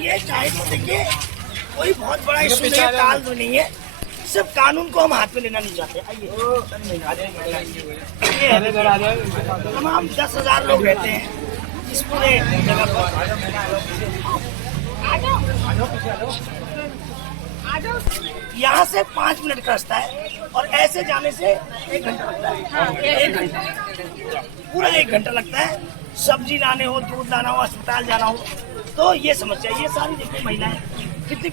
ये चाहे तो देखिए कोई बहुत बड़ा इशू नहीं है, काल तो नहीं है, सिर्फ कानून को हम हाथ में लेना नहीं चाहते। तमाम 10,000 लोग रहते हैं इस पूरे जगह पर। यहाँ से 5 मिनट का रास्ता है और ऐसे जाने से 1 घंटा लगता है। 1 घंटा, पूरा 1 घंटा लगता है। सब्जी लाने हो, दूध लाना हो, अस्पताल जाना हो, तो ये समस्या। ये सारी देखिए महिलाएं कितनी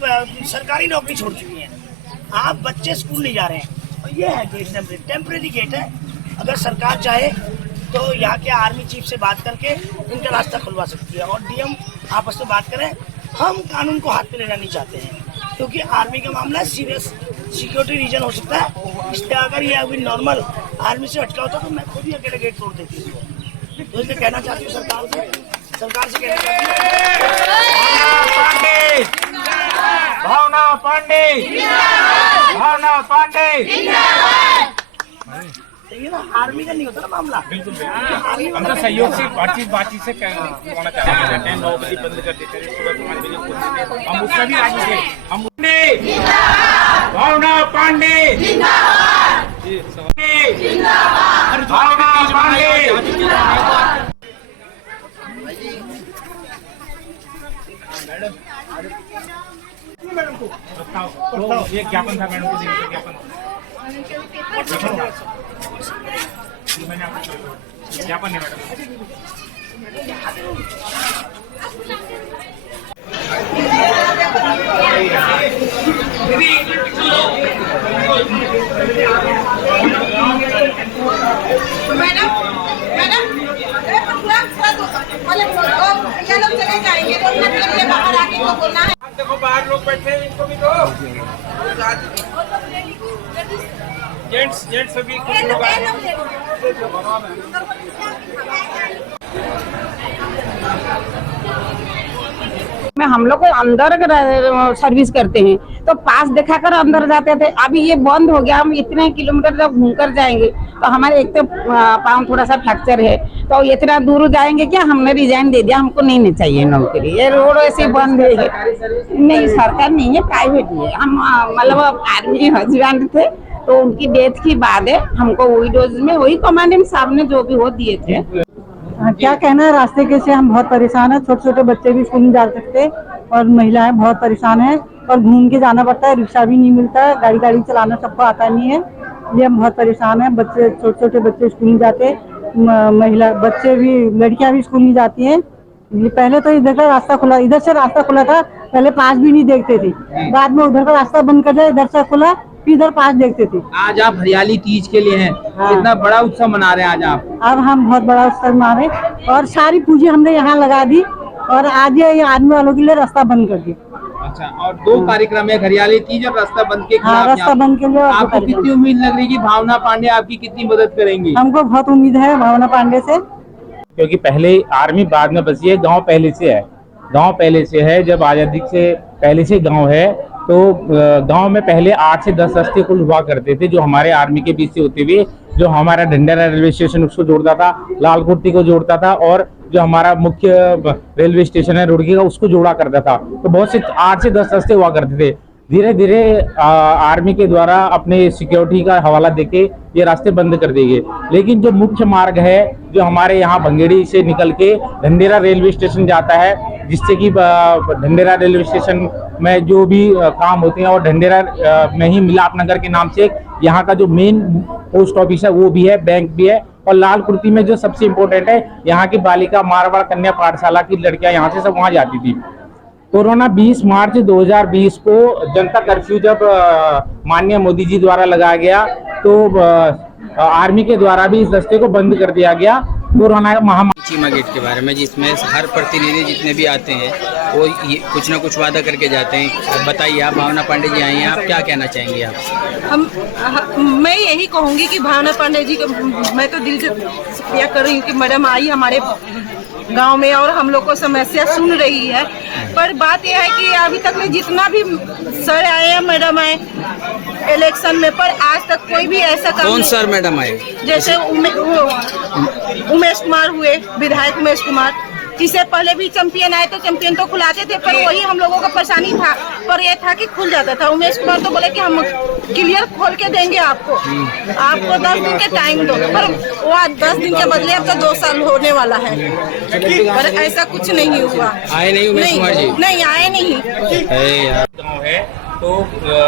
सरकारी नौकरी छोड़ चुकी हैं। आप बच्चे स्कूल नहीं जा रहे हैं और ये है गेट, टेम्परेरी गेट है। अगर सरकार चाहे तो यहाँ के आर्मी चीफ से बात करके इनका रास्ता खुलवा सकती है और डीएम आपस में बात करें। हम कानून को हाथ में लेना नहीं चाहते हैं क्योंकि आर्मी का मामला सीरियस सिक्योरिटी रीजन हो सकता है। इसलिए अगर ये अभी नॉर्मल आर्मी से अटका होता तो मैं खुद ही अकेले गेट तोड़ देती हूँ। तो इसलिए कहना चाहती हूँ सरकार से कहना चाहती हूँ भावना पांडे देखिए ना, आर्मी का नहीं होता ना मामला। हम तो सहयोग से बातचीत से होना चाहते हैं। 9 बजे बंद कर देते थे, सुबह 5 बजे खोलते थे, हम उसमें भी राजी थे। हम भावना पांडे मैडम को बताओ, ये ज्ञापन था मैडम को देंगे ज्ञापन। मैंने आपको ज्ञापन है मैडम। ये लोग चले जाएंगे तो उनके लिए बाहर आके को बोलना है। देखो बाहर लोग बैठे हैं, इनको भी दो। जेंट्स सभी कुछ लोग आए हैं। में हम लोग को अंदर सर्विस करते हैं तो पास दिखाकर अंदर जाते थे। अभी ये बंद हो गया। हम इतने किलोमीटर जब घूमकर जाएंगे तो हमारे एक तो पाँव थोड़ा सा फ्रैक्चर है, तो इतना दूर जाएंगे क्या? हमने रिजाइन दे दिया, हमको नहीं चाहिए नौकरी। ये रोड ऐसे बंद है। नहीं, सरकार नहीं है, प्राइवेट है। हम मतलब आर्मी हस्बैंड थे तो उनकी डेथ की बाद है हमको वही डोज में वही कमांडेंट साहब ने जो भी हो दिए थे। क्या कहना है, रास्ते के से हम बहुत परेशान हैं। छोटे छोटे बच्चे भी स्कूल नहीं जा सकते और महिलाएं बहुत परेशान हैं और घूम के जाना पड़ता है। रिक्शा भी नहीं मिलता है, गाड़ी चलाना सबको आता नहीं है। ये हम बहुत परेशान हैं। बच्चे छोटे छोटे बच्चे स्कूल नहीं जाते, महिला बच्चे भी, लड़कियां भी स्कूल नहीं जाती हैं। पहले तो इधर का रास्ता खुला, इधर से रास्ता खुला था, पहले पास भी नहीं देखते थे। बाद में उधर का रास्ता बंद कर दिया, इधर से खुला, फिर इधर पास देखते थे। आज आप हरियाली तीज के लिए हैं, कितना बड़ा उत्सव मना रहे हैं आज आप? अब हम बहुत बड़ा उत्सव मना रहे हैं और सारी पूंजी हमने यहाँ लगा दी और आज ये आदमी वालों के लिए रास्ता बंद कर दिया। अच्छा, और 2 कार्यक्रम है, हरियाली तीज और रास्ता बंद के खिलाफ। रास्ता बंद के लिए आपको कितनी उम्मीद लग रही है कि भावना पांडे आपकी कितनी मदद करेंगी? हमको बहुत उम्मीद है भावना पांडे से, क्योंकि पहले आर्मी बाद में बसी है, गांव पहले से है। गांव पहले से है, जब आजादी से पहले से गांव है तो गांव में पहले 8 से 10 रास्ते कुल हुआ करते थे जो हमारे आर्मी के बीच से होते हुए, जो हमारा ढंडेरा रेलवे स्टेशन उसको जोड़ता था, लालकुट्टी को जोड़ता था और जो हमारा मुख्य रेलवे स्टेशन है रुड़की का उसको जोड़ा करता था। तो बहुत से 8 से 10 रास्ते हुआ करते थे। धीरे धीरे आर्मी के द्वारा अपने सिक्योरिटी का हवाला देके ये रास्ते बंद कर दिए गए। लेकिन जो मुख्य मार्ग है जो हमारे यहाँ भंगेड़ी से निकल के ढंडेरा रेलवे स्टेशन जाता है, जिससे कि ढंडेरा रेलवे स्टेशन में जो भी काम होते हैं और ढंडेरा में ही मिलाप नगर के नाम से यहाँ का जो मेन पोस्ट ऑफिस है वो भी है, बैंक भी है। और लाल कुर्ती में जो सबसे इम्पोर्टेंट है, यहाँ की बालिका मारवाड़ कन्या पाठशाला की लड़कियां यहाँ से सब वहाँ जाती थी। कोरोना 20 मार्च 2020 को जनता कर्फ्यू जब माननीय मोदी जी द्वारा लगाया गया तो आर्मी के द्वारा भी इस रास्ते को बंद कर दिया गया। कोरोना महामारी चीमा गेट के बारे में, जिसमें हर प्रतिनिधि जितने भी आते हैं वो ये कुछ ना कुछ वादा करके जाते हैं। बताइए, आप भावना पांडे जी आई हैं, आप क्या कहना चाहेंगे? आप मैं यही कहूँगी कि भावना पांडे जी को मैं तो दिल से शुक्रिया कर रही हूँ कि मैडम आई हमारे गांव में और हम लोग को समस्या सुन रही है। पर बात यह है कि अभी तक में जितना भी सर आए हैं, मैडम आए इलेक्शन में, पर आज तक कोई भी ऐसा काम कौन सर मैडम आए? जैसे उमेश कुमार हुए, विधायक उमेश कुमार, जिससे पहले भी चैंपियन आए तो चैंपियन तो खुलाते थे, पर वही हम लोगों का परेशानी था, पर ये था कि खुल जाता था। उमेश कुमार तो बोले कि हम क्लियर खोल के देंगे आपको 10 दिन के टाइम दो, पर वो आज 10 दिन के बदले अब तो 2 साल होने वाला है, पर ऐसा कुछ नहीं हुआ। आए नहीं उमेश कुमार जी? नहीं आए नहीं। गांव है तो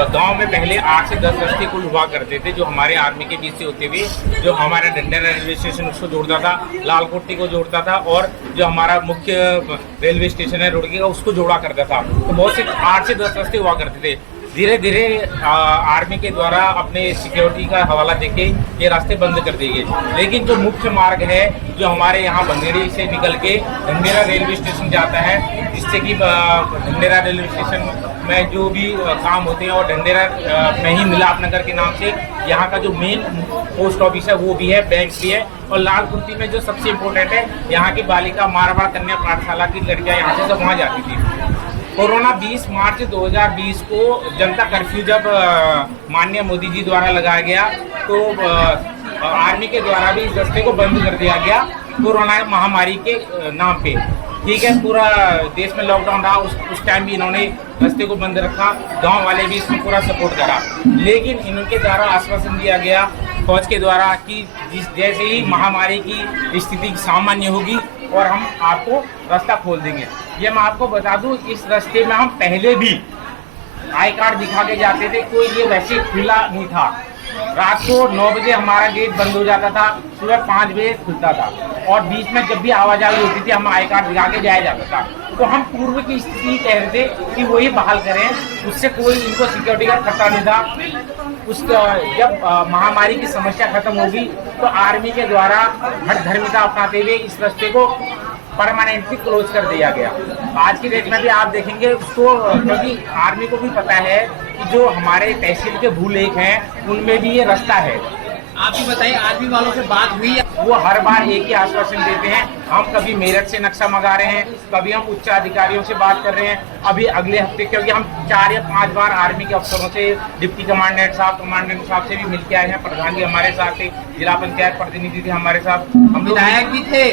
गांव में पहले 8 से 10 रास्ते कुल हुआ करते थे, जो हमारे आर्मी के बीच से होते हुए, जो हमारा डंडेरा रेलवे स्टेशन उसको जोड़ता था, लालकोटी को जोड़ता था, और जो हमारा मुख्य रेलवे स्टेशन है रुड़की का उसको जोड़ा करता था। तो बहुत से 8 से 10 रास्ते हुआ करते थे। धीरे धीरे आर्मी के द्वारा अपने सिक्योरिटी का हवाला देके ये रास्ते बंद कर दिए गए, लेकिन जो मुख्य मार्ग है जो हमारे यहाँ बंदेड़ी से निकल के ढंडेरा रेलवे स्टेशन जाता है, जिससे कि ढंडेरा रेलवे स्टेशन में जो भी काम होते हैं, और ढंडेरा में ही मिलाप नगर के नाम से यहाँ का जो मेन पोस्ट ऑफिस है वो भी है, बैंक भी है, और लालकुंती में जो सबसे इम्पोर्टेंट है यहाँ की बालिका मारवाड़ कन्या पाठशाला की लड़कियाँ यहाँ से सब वहाँ जाती थी। कोरोना 20 मार्च 2020 को जनता कर्फ्यू जब माननीय मोदी जी द्वारा लगाया गया, तो आर्मी के द्वारा भी इस रास्ते को बंद कर दिया गया कोरोना महामारी के नाम पे। ठीक है, पूरा देश में लॉकडाउन रहा, उस टाइम भी इन्होंने रास्ते को बंद रखा, गांव वाले भी इसमें पूरा सपोर्ट करा, लेकिन इनके द्वारा आश्वासन दिया गया फौज के द्वारा कि जैसे ही महामारी की स्थिति सामान्य होगी और हम आपको रास्ता खोल देंगे। ये मैं आपको बता दूं, इस रास्ते में हम पहले भी आई कार्ड दिखा के जाते थे, कोई ये वैसे खुला नहीं था। रात को 9 बजे हमारा गेट बंद हो जाता था, सुबह 5 बजे खुलता था, और बीच में जब भी आवाजाही होती थी हम आई कार्ड दिखा के जाया जाता था। तो हम पूर्व की स्थिति कह रहे थे कि वही बहाल करें, उससे कोई इनको सिक्योरिटी का खतरा नहीं था। उसका जब महामारी की समस्या खत्म होगी तो आर्मी के द्वारा हर धर्मिता अपनाते हुए इस रास्ते को परमानेंटली क्लोज कर दिया गया। आज की डेट में भी आप देखेंगे उसको, क्योंकि आर्मी को भी पता है कि जो हमारे तहसील के भूलेख हैं उनमें भी ये रास्ता है। आप ही बताइए, आर्मी वालों से बात हुई है? वो हर बार एक ही आश्वासन देते हैं, हम कभी मेरठ से नक्शा मंगा रहे हैं, कभी हम उच्च अधिकारियों से बात कर रहे हैं। अभी अगले हफ्ते, क्योंकि हम 4 या 5 बार आर्मी के अफसरों से, डिप्टी कमांडेंट साहब से भी मिल के आए हैं, प्रधान जी हमारे साथ थे, जिला पंचायत प्रतिनिधि थे हमारे साथ, हम लोग विधायक भी थे,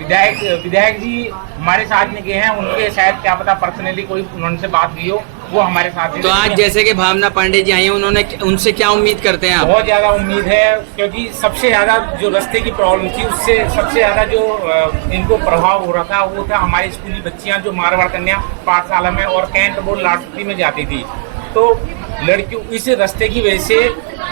विधायक जी हमारे साथ में गए हैं, उनके शायद क्या पता पर्सनली कोई उनसे बात हुई हो, वो हमारे साथ। तो आज जैसे कि भावना पांडे जी आई हैं, उन्होंने उनसे क्या उम्मीद करते हैं आप? बहुत ज्यादा उम्मीद है, क्योंकि सबसे ज्यादा जो रास्ते की प्रॉब्लम थी उससे सबसे ज्यादा जो इनको प्रभाव हो रहा था वो था हमारी स्कूली बच्चियां जो मारवाड़ कन्या पाठशाला में और कैंट बोर्ड लाडली में जाती थी। तो लड़कियों इस रास्ते की वजह से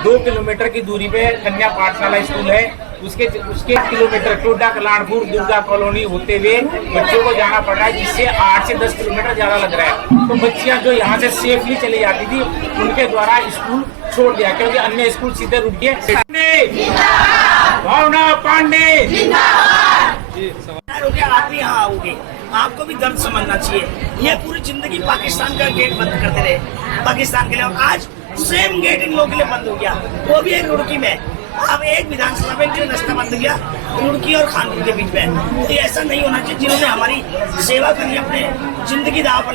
2 किलोमीटर की दूरी पे कन्या पाठशाला स्कूल है, उसके किलोमीटर टोडा कल्याणपुर दुर्गा कॉलोनी होते हुए बच्चों को जाना पड़ रहा है, जिससे 8 से 10 किलोमीटर ज्यादा लग रहा है। तो बच्चियां जो यहाँ से सेफली चली जाती थी उनके द्वारा स्कूल छोड़ दिया, क्योंकि अन्य स्कूल सीधे रुक गए। भावना पांडे आप भी यहाँ आओगे, आपको भी दर्द समझना चाहिए। ये पूरी जिंदगी पाकिस्तान का गेट बंद करते रहे पाकिस्तान के लिए, और आज सेम गेट इन लोगों के लिए बंद हो गया, वो भी एक रुड़की में। अब एक विधानसभा में जो रास्ता बंद गया रुड़की और खानपुर के बीच में, तो ऐसा नहीं होना चाहिए। जिन्होंने हमारी सेवा करी अपने जिंदगी दाव पर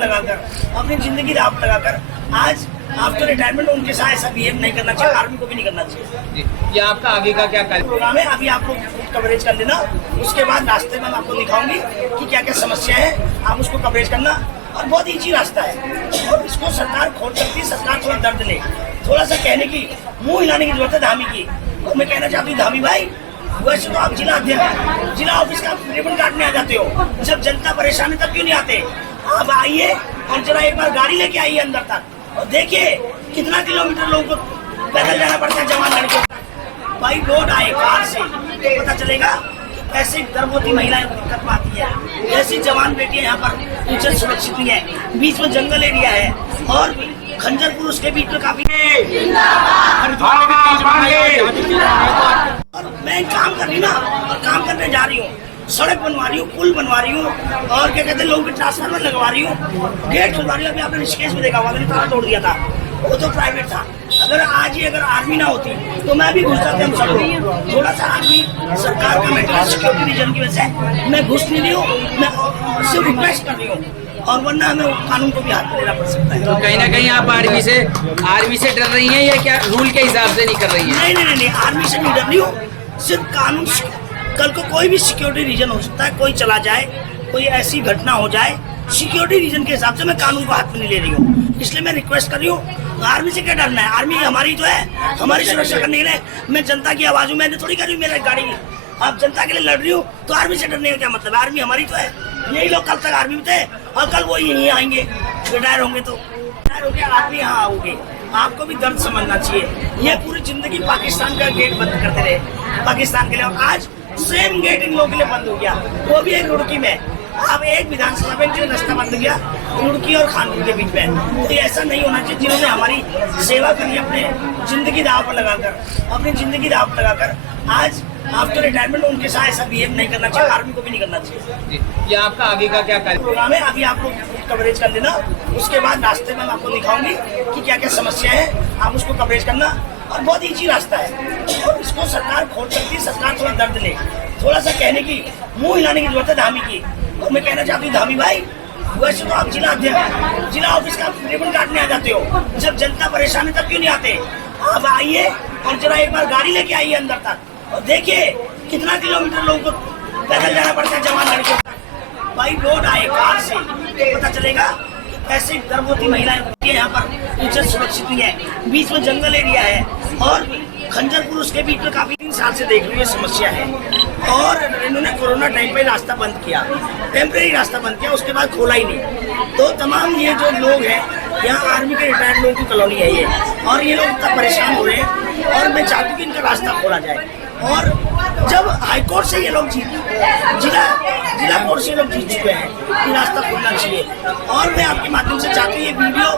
लगाकर आज आफ्टर रिटायरमेंट उनके साथ ऐसा बिहेव नहीं करना चाहिए, आर्मी को भी नहीं करना चाहिए। ये आपका आगे का क्या प्रोग्राम है, अभी आपको कवरेज कर लेना, उसके बाद रास्ते में मैं आपको दिखाऊंगी कि क्या क्या समस्या है, आप उसको कवरेज करना। और बहुत ईजी रास्ता है और इसको सरकार खोल सकती है। सरकार थोड़ा दर्द ले, थोड़ा सा कहने की, मुंह हिलाने की जरूरत है धामी की। और मैं कहना चाहती हूँ धामी भाई, वैसे तो आप जिला अध्यक्ष, जिला ऑफिस का रिबन काटने आ जाते हो, जब जनता परेशान है तब क्यों नहीं आते? आप आइए और जरा एक बार गाड़ी लेके आइए अंदर तक और देखिए कितना किलोमीटर लोगों को पैदल जाना पड़ता है जवान लड़कों को। भाई रोड आए कार से तो पता चलेगा कैसे गर्भवती महिलाएं दिक्कत आती है, कैसी जवान बेटियां यहाँ पर टीचर सुरक्षित नहीं है, बीच में जंगल एरिया है और खंजर पुरुष के बीच में काफी। और मैं काम कर रही ना, और काम करने जा रही हूँ, सड़क बनवा रही हूँ, पुल बनवा रही हूँ, और क्या कहते हैं लोगों के ट्रांसफार्मर लगवा रही हूँ, गेट खुलवा रही हूँ। अभी आपने ऋषिकेश में देखा होगा, मैंने ताला तोड़ दिया था, वो तो प्राइवेट था। अगर आज ही अगर आर्मी ना होती तो मैं भी घुस जाते हम सब लोग। थोड़ा सा आर्मी सरकार का मेंटेनेंस सिक्योरिटी रीजन की वजह से मैं घुस नहीं रही हूँ, मैं सिर्फ रिक्वेस्ट कर रही हूँ, और वरना हमें कानून को भी हाथ में लेना पड़ सकता है। तो कहीं ना कहीं आप आर्मी से डर रही हैं या क्या रूल के हिसाब से नहीं कर रही हैं? नहीं, आर्मी से नहीं डर रही हूँ, सिर्फ कानून। कल को कोई भी सिक्योरिटी रीजन हो सकता है, कोई चला जाए, कोई ऐसी घटना हो जाए, सिक्योरिटी रीजन के हिसाब से मैं कानून को हाथ में नहीं ले रही हूँ। इसलिए मैं रिक्वेस्ट कर रही हूँ, आर्मी से क्या डरना है, आर्मी हमारी तो है, हमारी सुरक्षा करने के लिए। मैं जनता की आवाज हूँ, मैंने थोड़ी कर रही हूँ मेरा गाड़ी में, आप जनता के लिए लड़ रही हूँ, तो आर्मी से डरने का क्या मतलब है? आर्मी हमारी तो है। यही लोग कल तक आर्मी में थे और कल वो यहीं आएंगे, रिटायर होंगे तो रिटायर होंगे, आर्मी यहाँ आओगे। आपको भी दर्द समझना चाहिए। ये पूरी जिंदगी पाकिस्तान का गेट बंद करते रहे, पाकिस्तान के लिए, और आज सेम गेट इन लोगों के लिए बंद हो गया, वो भी एक रुड़की में। अब एक विधानसभा में जो रास्ता बंद हो गया रुड़की और खानपुर के बीच में, तो ऐसा नहीं होना चाहिए। जिन्होंने हमारी सेवा करी अपने जिंदगी दाव पर लगाकर, आज आफ्टर रिटायरमेंट उनके साथ ऐसा बिहेव नहीं करना चाहिए, आर्मी को भी नहीं करना चाहिए। ये आपका आगे का क्या प्रोग्राम है, अभी आप लोग कवरेज कर लेना, उसके बाद रास्ते में मैं आपको दिखाऊंगी कि क्या क्या समस्या है, आप उसको कवरेज करना। और बहुत ईजी रास्ता है और इसको सरकार खोल सकती है। सरकार थोड़ा दर्द ले, थोड़ा सा कहने की, मुंह हिलाने की जरूरत है धामी की। और मैं कहना चाहती हूँ धामी भाई, वैसे तो आप जिला ऑफिस का रिबन काटने आ जाते हो, जब जनता परेशान है तब क्यों नहीं आते? आप आइए और जरा एक बार गाड़ी लेके आइए अंदर तक और देखिए कितना किलोमीटर लोगों को पैदल जाना पड़ता है जवान लड़कियों तक। भाई रोड आए कार से तो पता चलेगा कैसे गर्भवती महिलाएं होती है। यहाँ पर इज्जत सुरक्षित नहीं है, बीच में जंगल एरिया है और खंजरपुर उसके बीच में काफी 3 साल से देख रही है समस्या है। और इन्होंने कोरोना टाइम पे रास्ता बंद किया, टेम्परेरी रास्ता बंद किया, उसके बाद खोला ही नहीं। तो तमाम ये जो लोग हैं, यहाँ आर्मी के रिटायर्ड लोगों की कॉलोनी है ये, और ये लोग इतना परेशान हो रहे हैं। और मैं चाहती हूँ कि इनका रास्ता खोला जाए। और जब हाईकोर्ट से ये लोग जिला कोर्ट से लोग जीत चुके हैं कि रास्ता खोलना चाहिए। और मैं आपके माध्यम से चाहती हूँ ये वीडियो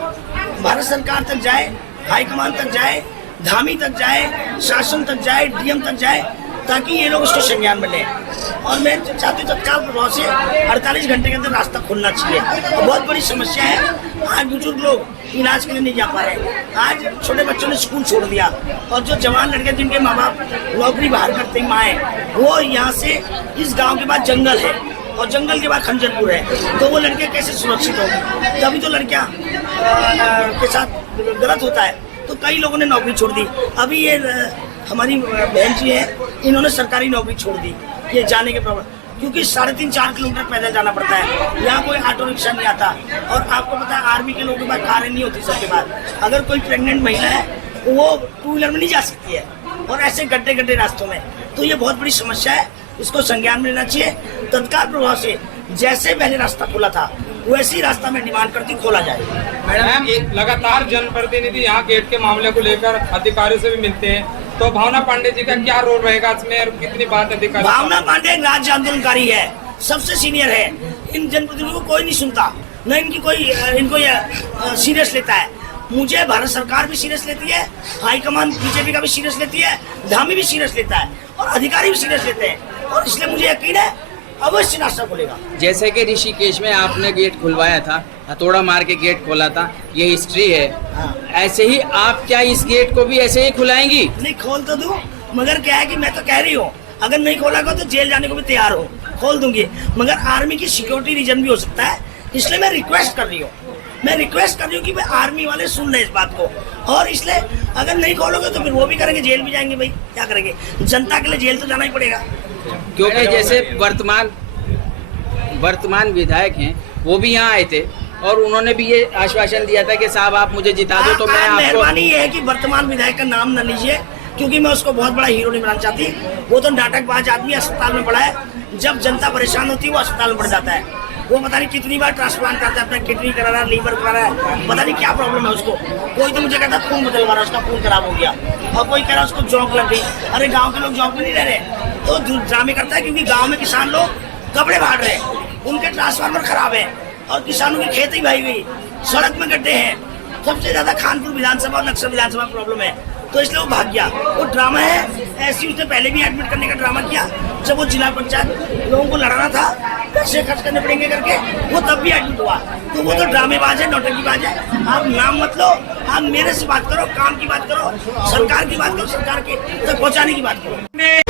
भारत सरकार तक जाए, हाईकमान तक जाए, धामी तक जाए, शासन तक जाए, डीएम तक जाए, ताकि ये लोग उसको संज्ञान में लें। और मैं चाहती हूँ तत्काल प्रभाव से 48 घंटे के अंदर रास्ता खुलना चाहिए। और बहुत बड़ी समस्या है, आज बुजुर्ग लोग इलाज के लिए नहीं जा पा रहे, आज छोटे बच्चों ने स्कूल छोड़ दिया, और जो जवान लड़के जिनके माँ बाप नौकरी बाहर करते हैं, माएँ, वो यहाँ से इस गाँव के बाद जंगल है और जंगल के बाद खंजरपुर है, तो वो लड़के कैसे सुरक्षित होंगे? तभी तो लड़कियाँ के साथ गलत होता है। तो कई लोगों ने नौकरी छोड़ दी। अभी ये हमारी बहन जी है, इन्होंने सरकारी नौकरी छोड़ दी ये जाने के प्रॉब्लम, क्योंकि 3.5-4 किलोमीटर पैदल जाना पड़ता है। यहाँ कोई ऑटो रिक्शा नहीं आता। और आपको पता है आर्मी के लोगों के पास कारें नहीं होती सबके पास। अगर कोई प्रेग्नेंट महिला है वो 2 व्हीलर में नहीं जा सकती है, और ऐसे गड्ढे रास्तों में। तो ये बहुत बड़ी समस्या है, इसको संज्ञान में लेना चाहिए तत्काल प्रभाव से। जैसे पहले रास्ता खोला था वैसी रास्ता में डिमांड करती खोला जाए। मैडम, लगातार जनप्रतिनिधि यहाँ गेट के मामले को लेकर अधिकारियों से भी मिलते हैं, तो भावना पांडे जी का क्या रोल रहेगा इसमें और कितनी बात अधिकारी? भावना पांडे एक राज्य आंदोलनकारी है, सबसे सीनियर है। इन जनप्रतिनिधियों को कोई नहीं सुनता, न इनकी कोई इनको ये सीरियस लेता है। मुझे भारत सरकार भी सीरियस लेती है, हाईकमान बीजेपी का भी सीरियस लेती है, धामी भी सीरियस लेता है, और अधिकारी भी सीरियस लेते हैं। और इसलिए मुझे यकीन है अवश्य रास्ता खुलेगा। जैसे कि ऋषिकेश में आपने गेट खुलवाया था, हथौड़ा मार के गेट खोला था, ये हिस्ट्री है। ऐसे ही आप क्या इस गेट को भी ऐसे ही खुलाएंगी? नहीं, खोल तो दूं, मगर क्या है कि मैं तो कह रही हूँ अगर नहीं खोलेगा तो जेल जाने को भी तैयार हो, खोल दूंगी। मगर आर्मी की सिक्योरिटी रीजन भी हो सकता है, इसलिए मैं रिक्वेस्ट कर रही हूँ कि भाई आर्मी वाले सुन लें इस बात को। और इसलिए अगर नहीं खोलोगे तो फिर वो भी करेंगे, जेल भी जाएंगे। भाई क्या करेंगे, जनता के लिए जेल तो जाना ही पड़ेगा। क्योंकि जैसे वर्तमान विधायक हैं वो भी यहाँ आए थे और उन्होंने भी ये आश्वासन दिया था कि साहब आप मुझे जिता दो तो मैं आपको। मेहरबानी ये है कि वर्तमान विधायक का नाम न लीजिए, क्योंकि मैं उसको बहुत बड़ा हीरो नहीं बनाना चाहती। वो तो नाटकबाज आदमी, अस्पताल में पड़ा है। जब जनता परेशान होती है वो अस्पताल में पड़ जाता है। वो पता नहीं कितनी बार ट्रांसप्लांट करता है, अपना किडनी करा रहा है, लीवर करा रहा है, पता नहीं क्या प्रॉब्लम है उसको। कोई तो मुझे कहता खून बदलवा रहा है, उसका खून खराब हो गया, और कोई कह रहा है उसको जॉब लग गई। अरे गाँव के लोग जॉब में नहीं रह रहे, तो ड्रामे करता है, क्योंकि गाँव में किसान लोग कपड़े बांट रहे हैं, उनके ट्रांसफार्मर खराब है और किसानों की खेती भाई गई, सड़क में गड्ढे हैं। सबसे ज्यादा खानपुर विधानसभा और नक्सल विधानसभा प्रॉब्लम है, तो इसलिए वो भाग गया। वो ड्रामा है, ऐसी उसने पहले भी एडमिट करने का ड्रामा किया। जब वो जिला पंचायत लोगों को लड़ाना था, पैसे खर्च करने पड़ेंगे करके, वो तब भी एडमिट हुआ। तो वो तो ड्रामेबाज है, नौटंकीबाज है। आप नाम मत लो, आप मेरे से बात करो, काम की बात करो, सरकार की बात करो, सरकार के तक पहुँचाने की बात करो।